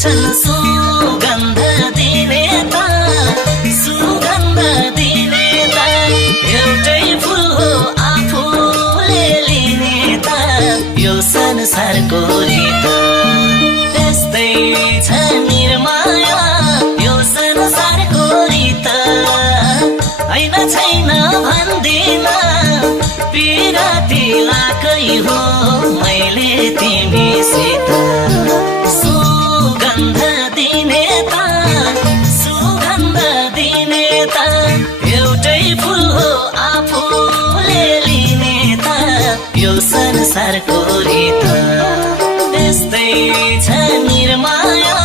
छन् सुगन्ध दिने त सुगन्ध दिने त एउटै फुल हो आफूले लिने त यो संसारको रीत त्यस्तै छ निर्माया यो संसारको रीत हैन छैन भन्दिन पिराती लाकै हो मैले तिमीसित सुगन्ध दिने त सुगन्ध दिने त एउटै फुल हो आफूले लिने त यो संसारको रीत त्यस्तै छ निर्माया